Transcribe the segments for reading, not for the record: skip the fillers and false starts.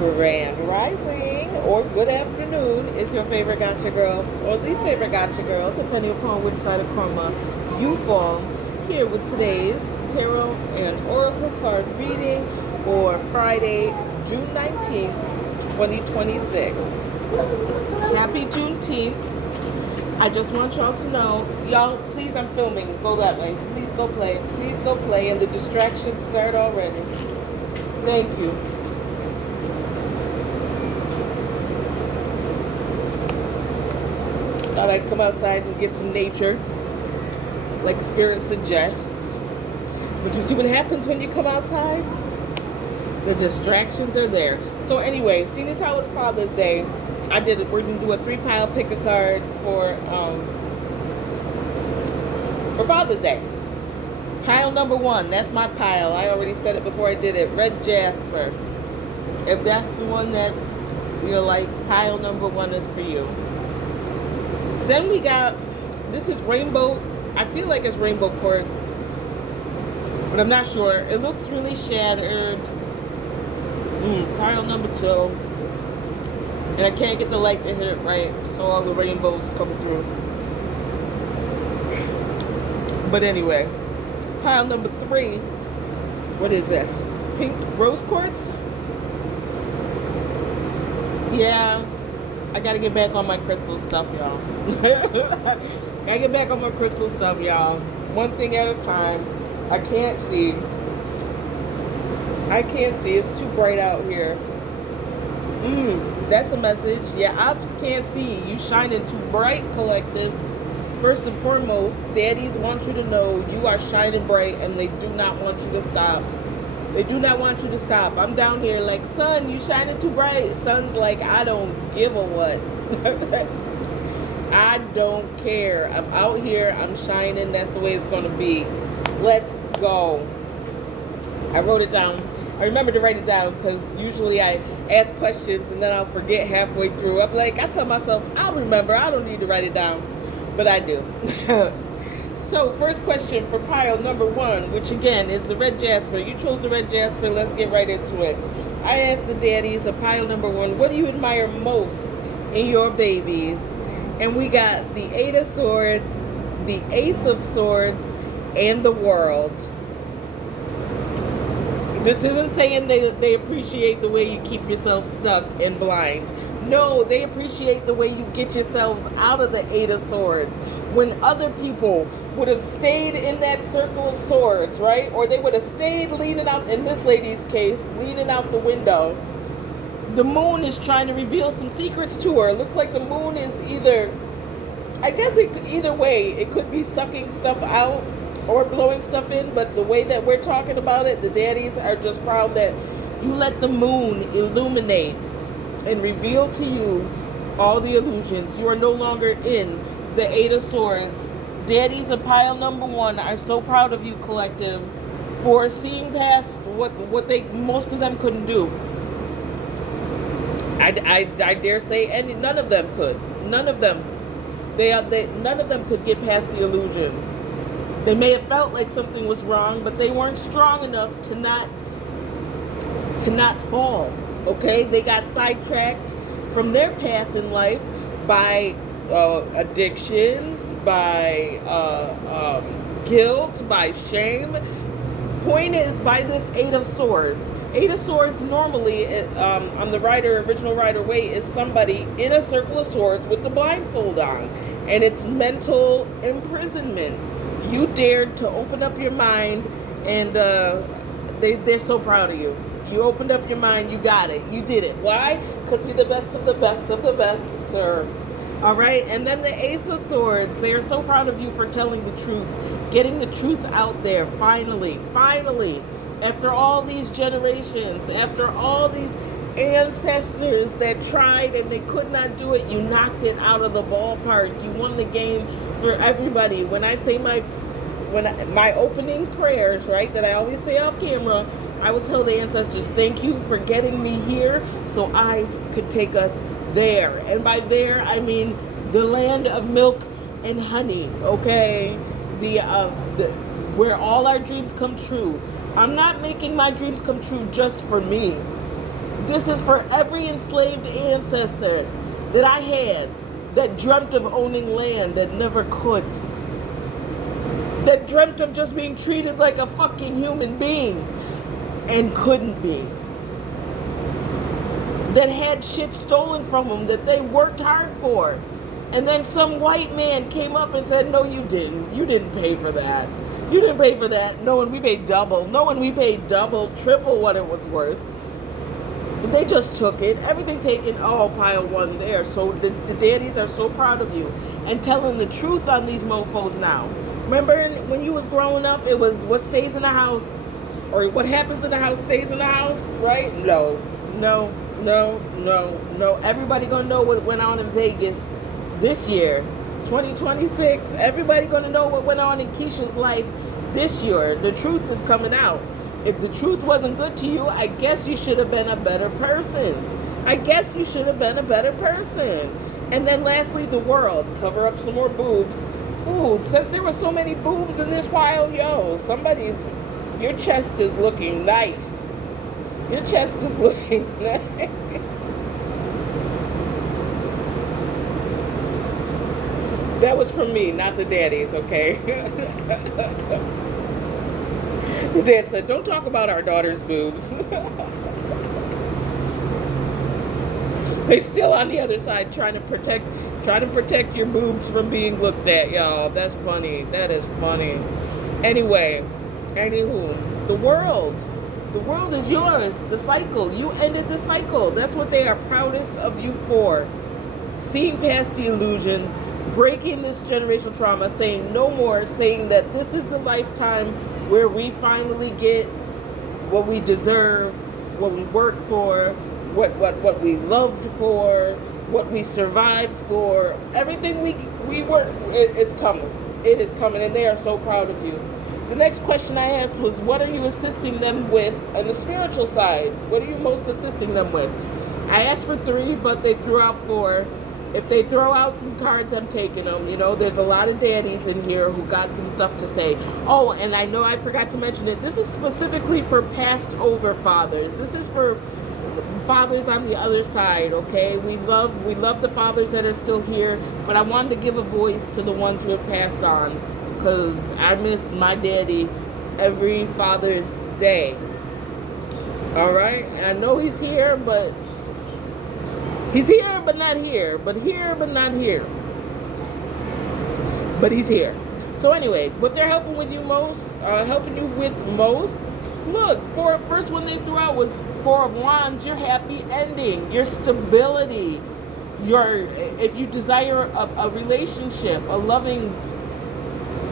Grand Rising or good afternoon is your favorite gotcha girl or least favorite gotcha girl, depending upon which side of karma you fall. Here with today's tarot and oracle card reading for Friday, June 19th, 2026. Happy Juneteenth. I just want y'all to know, y'all, please, I'm filming. Go that way. Please go play. Please go play, and the distractions start already. Thank you. Thought I'd come outside and get some nature, like Spirit suggests. But you see what happens when you come outside? The distractions are there. So anyway, seeing as how it's Father's Day, we're gonna do a 3-pile pick a card for Father's Day. Pile number 1, that's my pile. I already said it before I did it. Red Jasper. If that's the one that you're like, pile number 1 is for you. Then we got, this is rainbow, I feel like it's rainbow quartz, but I'm not sure. It looks really shattered. Pile number 2. And I can't get the light to hit it right, so all the rainbows come through. But anyway, pile number 3, what is this? Pink rose quartz? Yeah. I gotta get back on my crystal stuff, y'all. Gotta get back on my crystal stuff, y'all. One thing at a time. I can't see. It's too bright out here. That's a message. Yeah, ops can't see. You shining too bright, collective. First and foremost, daddies want you to know you are shining bright and they do not want you to stop. They do not want you to stop. I'm down here like, son, you shining too bright. Son's like, I don't give a what. I don't care. I'm out here. I'm shining. That's the way it's going to be. Let's go. I wrote it down. I remember to write it down because usually I ask questions and then I'll forget halfway through. I'm like, I tell myself, I'll remember. I don't need to write it down. But I do. So, first question for pile number 1, which again is the red jasper. You chose the red jasper. Let's get right into it. I asked the daddies of pile number 1, what do you admire most in your babies? And we got the 8 of Swords, the Ace of Swords, and the World. This isn't saying they appreciate the way you keep yourself stuck and blind. No, they appreciate the way you get yourselves out of the 8 of Swords. When other people would have stayed in that circle of swords, right? Or they would have stayed leaning out, in this lady's case, leaning out the window. The moon is trying to reveal some secrets to her. It looks like the moon is either, I guess either way, it could be sucking stuff out or blowing stuff in, but the way that we're talking about it, the daddies are just proud that you let the moon illuminate and reveal to you all the illusions. You are no longer in the 8 of Swords. Daddies of pile number 1 are so proud of you, collective, for seeing past what most of them couldn't do. I dare say, and none of them could. None of them. None of them could get past the illusions. They may have felt like something was wrong, but they weren't strong enough to not fall. Okay, they got sidetracked from their path in life by addictions, by guilt, by shame. Point is, by this 8 of Swords. 8 of Swords normally, on the original Rider-Waite, is somebody in a circle of swords with the blindfold on. And it's mental imprisonment. You dared to open up your mind, and they're so proud of you. You opened up your mind, you got it, you did it. Why? Because we're the best of the best of the best, sir. All right, and then the Ace of Swords. They are so proud of you for telling the truth, getting the truth out there, finally. After all these generations, after all these ancestors that tried and they could not do it, you knocked it out of the ballpark. You won the game for everybody. When I say my opening prayers, right, that I always say off camera, I would tell the ancestors, thank you for getting me here so I could take us there. And by there, I mean the land of milk and honey, okay? Where all our dreams come true. I'm not making my dreams come true just for me. This is for every enslaved ancestor that I had that dreamt of owning land that never could. That dreamt of just being treated like a fucking human being and couldn't be. That had shit stolen from them that they worked hard for. And then some white man came up and said, no, you didn't. You didn't pay for that. You didn't pay for that. Knowing we paid double. Knowing we paid double, triple what it was worth. But they just took it. Everything taken. Oh, pile one there. So the daddies are so proud of you. And telling the truth on these mofos now. Remember when you was growing up, it was what stays in the house, or what happens in the house stays in the house, right? No. Everybody gonna know what went on in Vegas this year, 2026. Everybody gonna know what went on in Keisha's life this year. The truth is coming out. If the truth wasn't good to you, I guess you should have been a better person. And then lastly, the world. Cover up some more boobs. Ooh, since there were so many boobs in this pile, yo, your chest is looking nice. Your chest is looking nice. That was from me, not the daddies, okay? The dad said, don't talk about our daughter's boobs. They're still on the other side trying to protect your boobs from being looked at, y'all. That's funny. That is funny. Anyway, anywho, the world is yours. The cycle. You ended the cycle. That's what they are proudest of you for. Seeing past the illusions, breaking this generational trauma, saying no more, saying that this is the lifetime where we finally get what we deserve, what we worked for, what we loved for, what we survived for. Everything we worked for is coming. It is coming, and they are so proud of you. The next question I asked was, what are you assisting them with on the spiritual side? What are you most assisting them with? I asked for 3, but they threw out 4. If they throw out some cards, I'm taking them. You know, there's a lot of daddies in here who got some stuff to say. Oh, and I know I forgot to mention it. This is specifically for passed over fathers. This is for fathers on the other side, okay? We love the fathers that are still here, but I wanted to give a voice to the ones who have passed on, because I miss my daddy every Father's Day. All right? And I know he's here, but he's here, but not here. But here, but not here. But he's here. So anyway, what they're helping with you most, look, first one they threw out was 4 of Wands, your happy ending, your stability, if you desire a relationship, a loving,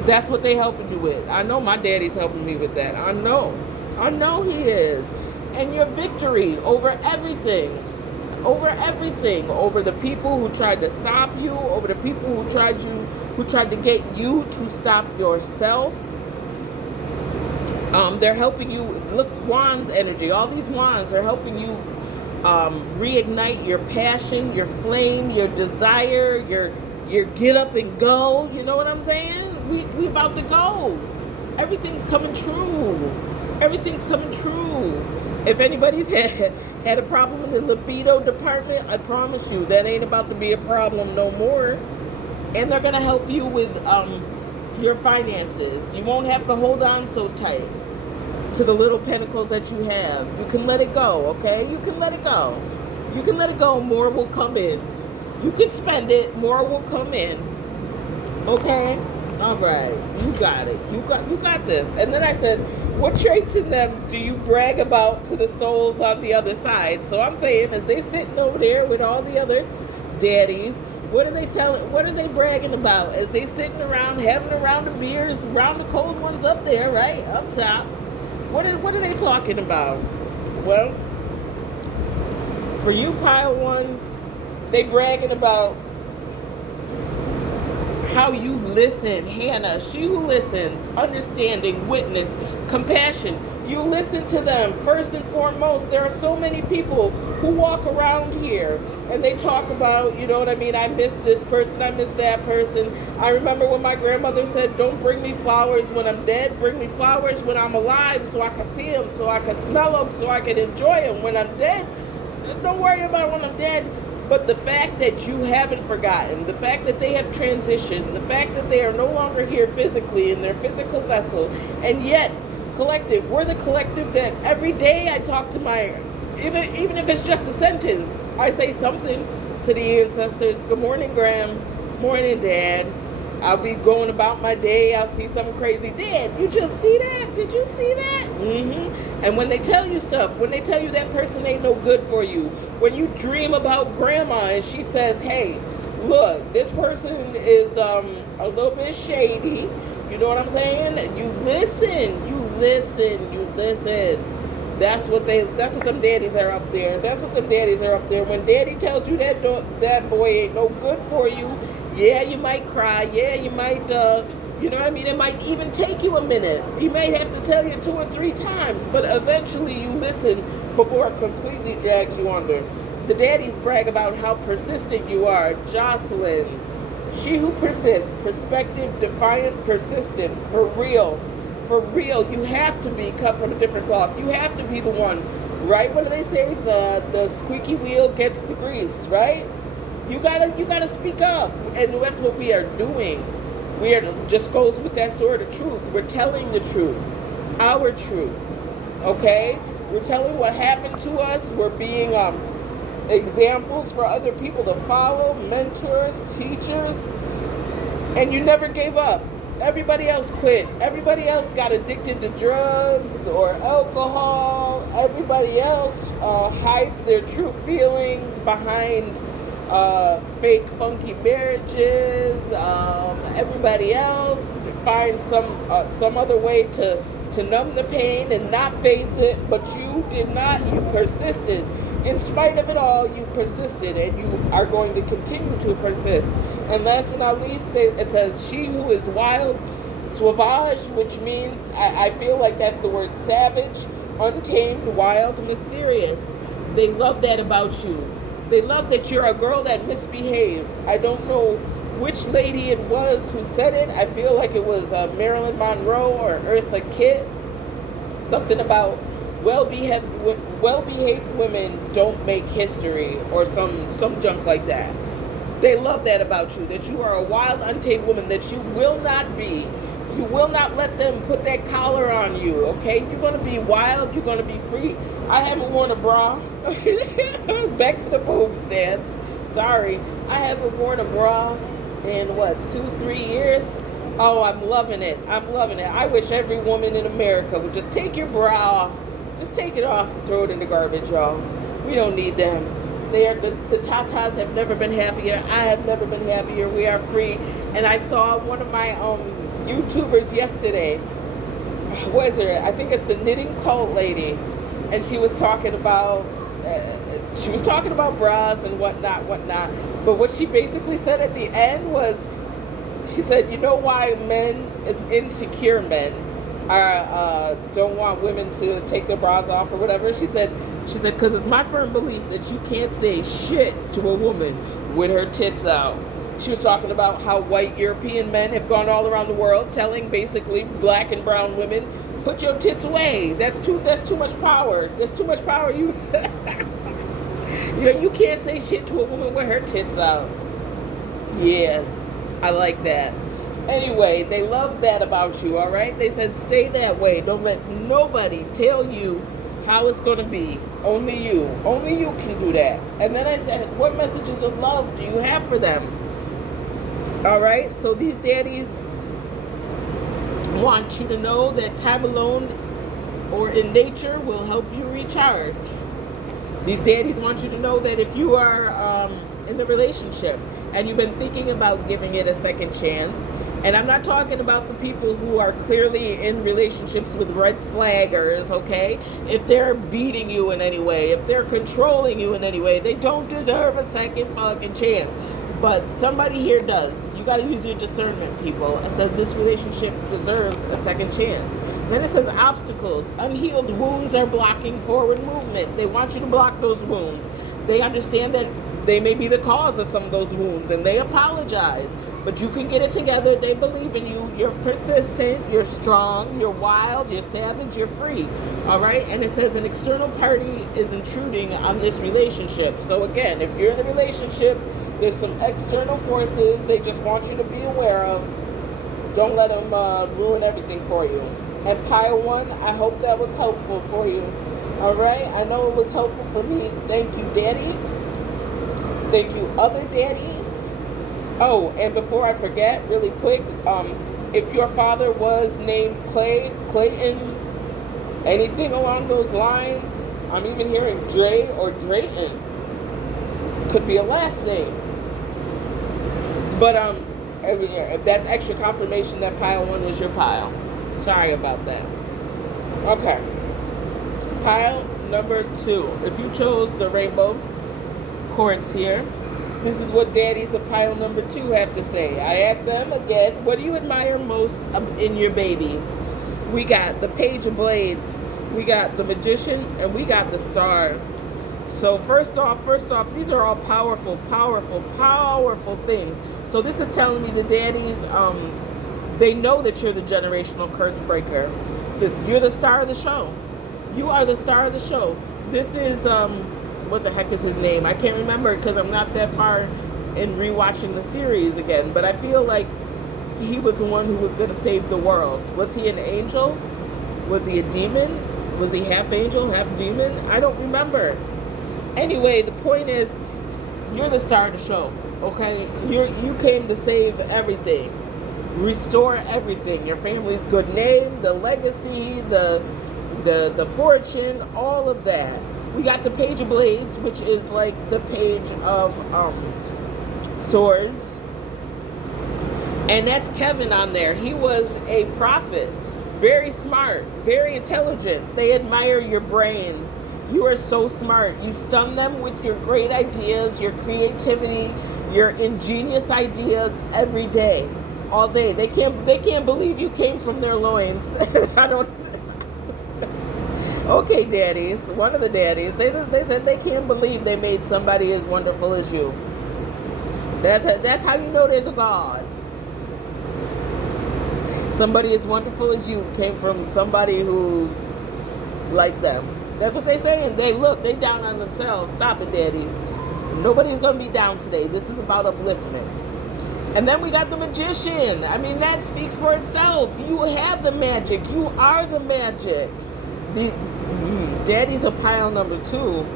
that's what they helping you with. I know my daddy's helping me with that. I know he is. And your victory over everything, over the people who tried to stop you, over the people who tried to get you to stop yourself. They're helping you, look, Wands energy, all these Wands are helping you reignite your passion, your flame, your desire, your get up and go. You know what I'm saying? We about to go. Everything's coming true. If anybody's had a problem in the libido department, I promise you that ain't about to be a problem no more. And they're gonna help you with your finances. You won't have to hold on so tight to the little pentacles that you have. You can let it go, okay? You can let it go. More will come in. You can spend it, more will come in. Okay? All right. You got it. You got this. And then I said, what traits in them do you brag about to the souls on the other side? So I'm saying, as they sitting over there with all the other daddies, what are they bragging about as they sitting around having a round of beers, around the cold ones up there, right? Up top. What are they talking about? Well, for you, pile one, they bragging about how you listen. Hannah, she who listens, understanding, witness, compassion. You listen to them first and foremost. There are so many people who walk around here and they talk about, you know what I mean, I miss this person, I miss that person. I remember when my grandmother said, don't bring me flowers when I'm dead, bring me flowers when I'm alive so I can see them, so I can smell them, so I can enjoy them. When I'm dead, Don't worry about when I'm dead. But the fact that you haven't forgotten, the fact that they have transitioned, the fact that they are no longer here physically in their physical vessel, and yet, collective, we're the collective that every day I talk to my, even if it's just a sentence, I say something to the ancestors. Good morning, Graham. Morning, Dad. I'll be going about my day. I'll see something crazy. Dad, you just see that? Did you see that? Mm-hmm. And when they tell you stuff, when they tell you that person ain't no good for you, when you dream about grandma and she says, hey, look, this person is a little bit shady. You know what I'm saying? You listen. That's what them daddies are up there. That's what them daddies are up there. When daddy tells you that boy ain't no good for you, yeah, you might cry. Yeah, you might, you know what I mean? It might even take you a minute. He might have to tell you 2 or 3 times, but eventually you listen before it completely drags you under. The daddies brag about how persistent you are. Jocelyn, she who persists, perspective, defiant, persistent, for real. For real, you have to be cut from a different cloth. You have to be the one, right? What do they say? The squeaky wheel gets the grease, right? You gotta speak up, and that's what we are doing. We are just goes with that sword of truth. We're telling the truth, our truth. Okay, we're telling what happened to us. We're being examples for other people to follow, mentors, teachers, and you never gave up. Everybody else quit. Everybody else got addicted to drugs or alcohol. Everybody else hides their true feelings behind fake funky marriages. Everybody else finds some other way to numb the pain and not face it, but you did not. You persisted. In spite of it all, you persisted, and you are going to continue to persist. And last but not least, it says, she who is wild, sauvage, which means, I feel like that's the word savage, untamed, wild, mysterious. They love that about you. They love that you're a girl that misbehaves. I don't know which lady it was who said it. I feel like it was Marilyn Monroe or Eartha Kitt. Something about well-behaved women don't make history, or some junk like that. They love that about you, that you are a wild, untamed woman, that you will not be. You will not let them put that collar on you, okay? You're going to be wild. You're going to be free. I haven't worn a bra. Back to the boobs dance. Sorry. I haven't worn a bra in, 2-3 years? Oh, I'm loving it. I'm loving it. I wish every woman in America would just take your bra off. Just take it off and throw it in the garbage, y'all. We don't need them. The Tatas have never been happier. I have never been happier. We are free. And I saw one of my YouTubers yesterday. What is it? I think it's the Knitting Cult lady, and she was talking about bras and whatnot. But what she basically said at the end was, she said, you know why insecure men don't want women to take their bras off or whatever? She said, because it's my firm belief that you can't say shit to a woman with her tits out. She was talking about how white European men have gone all around the world telling basically black and brown women, put your tits away. That's too much power. There's too much power. You you can't say shit to a woman with her tits out. Yeah, I like that. Anyway, they love that about you, all right? They said stay that way. Don't let nobody tell you how it's going to be. Only you can do that. And then I said, what messages of love do you have for them? All right, so these daddies want you to know that time alone or in nature will help you recharge. These daddies want you to know that if you are in a relationship and you've been thinking about giving it a second chance, and I'm not talking about the people who are clearly in relationships with red flaggers, okay? If they're beating you in any way, if they're controlling you in any way, they don't deserve a second fucking chance. But somebody here does. You got to use your discernment, people. It says this relationship deserves a second chance. Then it says obstacles. Unhealed wounds are blocking forward movement. They want you to block those wounds. They understand that they may be the cause of some of those wounds, and they apologize. but you can get it together. They believe in you. You're persistent, you're strong, you're wild, you're savage, you're free. All right? And it says an external party is intruding on this relationship. So again, if you're in a relationship, there's some external forces they just want you to be aware of. Don't let them ruin everything for you. And pile one, I hope that was helpful for you. All right? I know it was helpful for me. Thank you, Daddy. Thank you, other daddies. Oh, and before I forget, really quick, if your father was named Clay, Clayton, anything along those lines, I'm even hearing Dre or Drayton. Could be a last name. But that's extra confirmation that pile one was your pile. Sorry about that. Okay. Pile number 2. If you chose the rainbow quartz here, this is what daddies of pile number 2 have to say. I asked them again, what do you admire most in your babies? We got the Page of Blades, we got the Magician, and we got the Star. So first off, these are all powerful, powerful, powerful things. So this is telling me the daddies, they know that you're the generational curse breaker. You're the star of the show. You are the star of the show. This is, what the heck is his name? I can't remember because I'm not that far in rewatching the series again. But I feel like he was the one who was going to save the world. Was he an angel? Was he a demon? Was he half angel, half demon? I don't remember. Anyway, the point is, you're the star of the show, okay? You came to save everything. Restore everything. Your family's good name, the legacy, the fortune, all of that. We got the Page of Blades, which is like the Page of Swords. And that's Kevin on there. He was a prophet. Very smart, very intelligent. They admire your brains. You are so smart. You stun them with your great ideas, your creativity, your ingenious ideas every day, all day. They can't believe you came from their loins. I don't. Okay, daddies. One of the daddies. They said they can't believe they made somebody as wonderful as you. That's how you know there's a God. Somebody as wonderful as you came from somebody who's like them. That's what they say. And they down on themselves. Stop it, daddies. Nobody's going to be down today. This is about upliftment. And then we got the Magician. I mean, that speaks for itself. You have the magic. You are the magic. The daddies of pile number 2.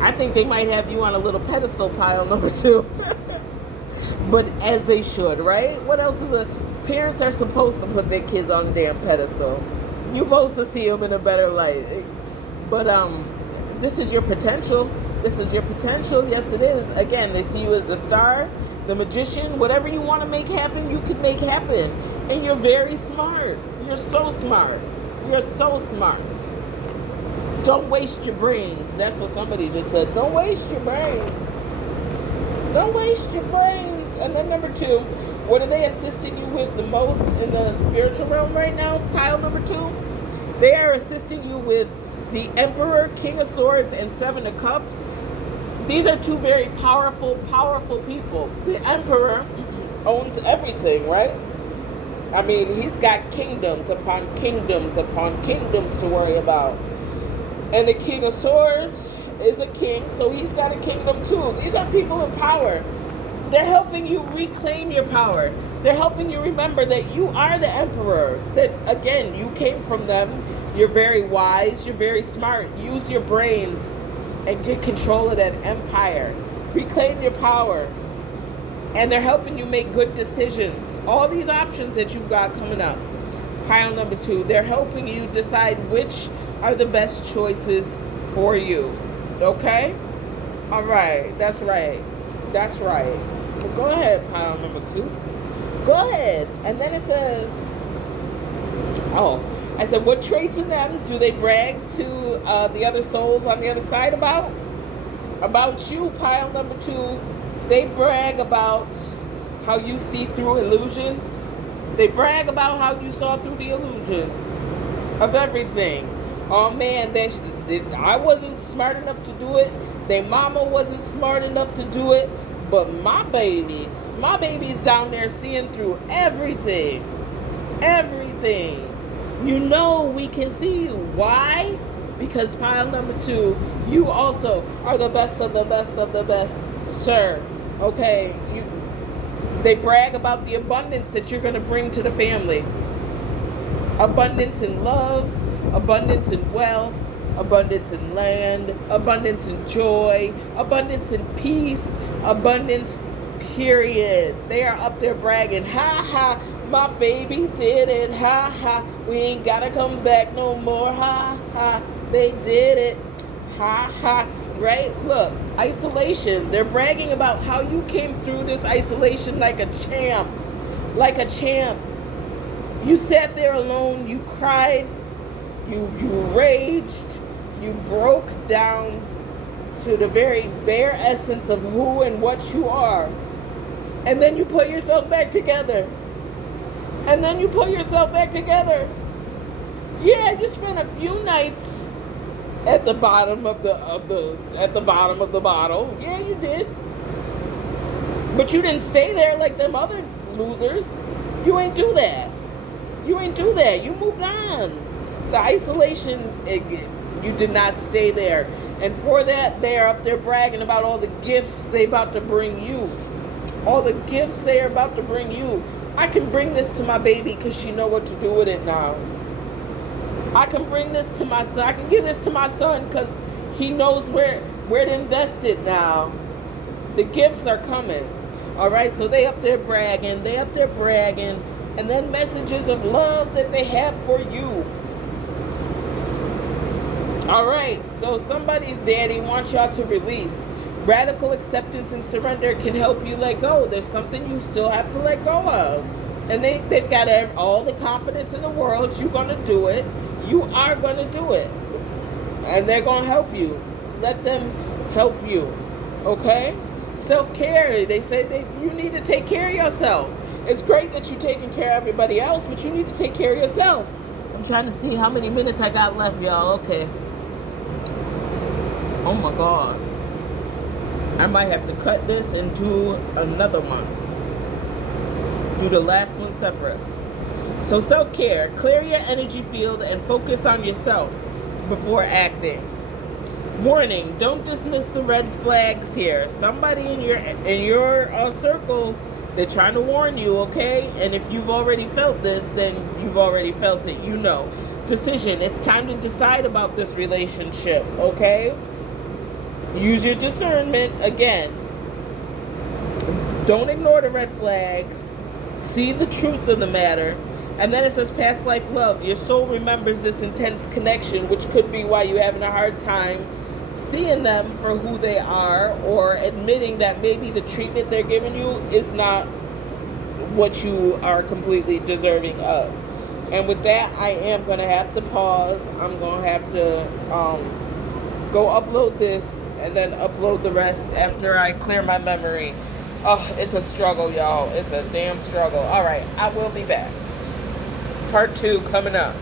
I think they might have you on a little pedestal, pile number 2. But as they should, right? What else is parents are supposed to put their kids on a damn pedestal. You're supposed to see them in a better light. But this is your potential. This is your potential. Yes, it is. Again, they see you as the star, the magician. Whatever you want to make happen, you can make happen. And you're very smart. You're so smart. You're so smart. Don't waste your brains. That's what somebody just said. Don't waste your brains. Don't waste your brains. And then number 2, what are they assisting you with the most in the spiritual realm right now? Pile number 2. They are assisting you with the Emperor, King of Swords, and 7 of Cups. These are 2 very powerful, powerful people. The Emperor owns everything, right? I mean, he's got kingdoms upon kingdoms upon kingdoms to worry about. And the King of Swords is a king, so he's got a kingdom too. These are people in power. They're helping you reclaim your power. They're helping you remember that you are the emperor. That, again, you came from them. You're very wise. You're very smart. Use your brains and get control of that empire. Reclaim your power. And they're helping you make good decisions. All these options that you've got coming up. Pile number 2. They're helping you decide which are the best choices for you. Okay? All right. That's right. That's right. Well, go ahead, pile number 2. Go ahead. And then it says, I said, what traits in them do they brag to the other souls on the other side about? About you, pile number 2. They brag about how you see through illusions. They brag about how you saw through the illusion of everything. Oh man, I wasn't smart enough to do it. Their mama wasn't smart enough to do it. But my babies, My baby's down there seeing through everything. Everything. You know we can see you. Why? Because pile number 2, you also are the best of the best of the best, sir. Okay? They brag about the abundance that you're going to bring to the family. Abundance in love, abundance in wealth, abundance in land, abundance in joy, abundance in peace, abundance, period. They are up there bragging, ha ha, my baby did it, ha ha, we ain't gotta come back no more, ha ha, they did it, ha ha. Right? Look, isolation. They're bragging about how you came through this isolation like a champ. Like a champ. You sat there alone, you cried, you raged, you broke down to the very bare essence of who and what you are. And then you put yourself back together. And then you put yourself back together. Yeah, you spent a few nights at the bottom of the bottle. Yeah, you did. But you didn't stay there like them other losers. You ain't do that. You ain't do that. You moved on. The isolation, you did not stay there. And for that, they're up there bragging about all the gifts they about to bring you. All the gifts they're about to bring you. I can bring this to my baby because she know what to do with it now. I can bring this to my son. I can give this to my son because he knows where to invest it now. The gifts are coming. All right, so they up there bragging. And then messages of love that they have for you. All right, so somebody's daddy wants y'all to release. Radical acceptance and surrender can help you let go. There's something you still have to let go of. And they've got all the confidence in the world. You're going to do it. You are going to do it. And they're going to help you. Let them help you. Okay? Self-care. They say that you need to take care of yourself. It's great that you're taking care of everybody else, but you need to take care of yourself. I'm trying to see how many minutes I got left, y'all. Okay. Oh my God. I might have to cut this and do another one. Do the last one separate. So self-care, clear your energy field and focus on yourself before acting. Warning, don't dismiss the red flags here. Somebody in your circle, they're trying to warn you, okay? And if you've already felt this, then you've already felt it. You know. Decision, it's time to decide about this relationship, okay? Use your discernment again. Don't ignore the red flags. See the truth of the matter. And then it says past life love. Your soul remembers this intense connection, which could be why you're having a hard time seeing them for who they are, or admitting that maybe the treatment they're giving you is not what you are completely deserving of. And with that, I am going to have to pause. I'm going to have to go upload this and then upload the rest after I clear my memory. Oh, it's a struggle, y'all. It's a damn struggle. All right, I will be back. Part 2 coming up.